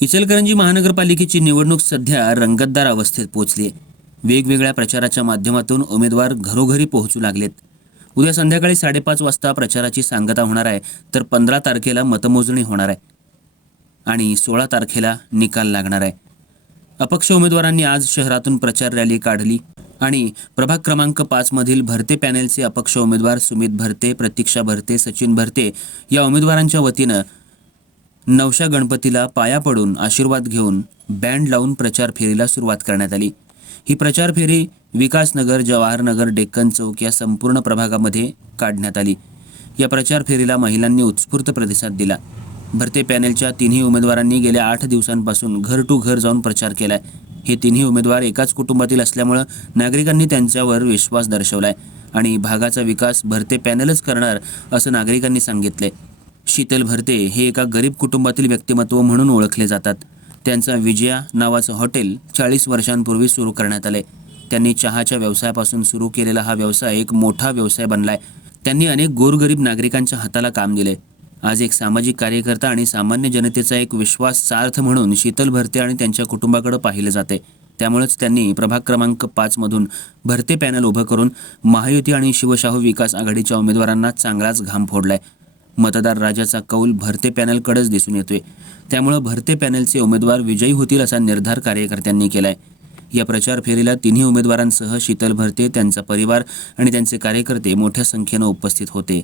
इचलकरंजी महानगरपालिकेची निवडणूक सध्या रंगतदार अवस्थेत पोहोचली आहे. वेगवेगळ्या प्रचाराच्या माध्यमातून उमेदवार घरोघरी पोहोचू लागलेत. उद्या संध्याकाळी साडेपाच वाजता प्रचाराची सांगता होणार आहे तर पंधरा तारखेला मतमोजणी होणार आहे. आणि सोळा तारखेला निकाल लागणार आहे. अपक्ष उमेदवारांनी आज शहरातून प्रचार रॅली काढली आणि प्रभाग क्रमांक पाचमधील भरते पॅनेलचे अपक्ष उमेदवार सुमित भरते प्रतीक्षा भरते सचिन भरते या उमेदवारांच्या वतीनं नवशा गणपतीला पाया पडून आशीर्वाद घेऊन बँड लावून प्रचार फेरीला सुरुवात करण्यात आली. ही प्रचार फेरी विकासनगर जवाहरनगर डेक्कन चौक या संपूर्ण प्रभागामध्ये काढण्यात आली. या प्रचार फेरीला महिलांनी उत्स्फूर्त प्रतिसाद दिला. भरते पॅनेलच्या तिन्ही उमेदवारांनी गेल्या आठ दिवसांपासून घर टू घर जाऊन प्रचार केलाय. हे तिन्ही उमेदवार एकाच कुटुंबातील असल्यामुळं नागरिकांनी त्यांच्यावर विश्वास दर्शवलाय आणि भागाचा विकास भरते पॅनलच करणार असं नागरिकांनी सांगितले शीतल भरते हे एका गरीब कुटुंबातील व्यक्तिमत्व म्हणून ओळखले जातात. त्यांचा विजया नावाचं हॉटेल चाळीस वर्षांपूर्वी सुरू करण्यात आले. त्यांनी चहाच्या व्यवसायापासून सुरू केलेला हा व्यवसाय एक मोठा व्यवसाय बनलाय. त्यांनी अनेक गोरगरीब नागरिकांच्या हाताला काम दिले. आज एक सामाजिक कार्यकर्ता आणि सामान्य जनतेचा एक विश्वास सार्थ म्हणून शीतल भरते आणि त्यांच्या कुटुंबाकडे पाहिले जाते. त्यामुळेच त्यांनी प्रभाग क्रमांक पाचमधून भरते पॅनल उभं करून महायुती आणि शिवशाहू विकास आघाडीच्या उमेदवारांना चांगलाच घाम फोडलाय. मतदार राजाचा कौल भरते पॅनलकडेच दिसून येतोय. त्यामुळं भरते पॅनलचे उमेदवार विजयी होतील असा निर्धार कार्यकर्त्यांनी केलाय. या प्रचार फेरीला तिन्ही उमेदवारांसह शीतल भरते त्यांचा परिवार आणि त्यांचे कार्यकर्ते मोठ्या संख्येनं उपस्थित होते.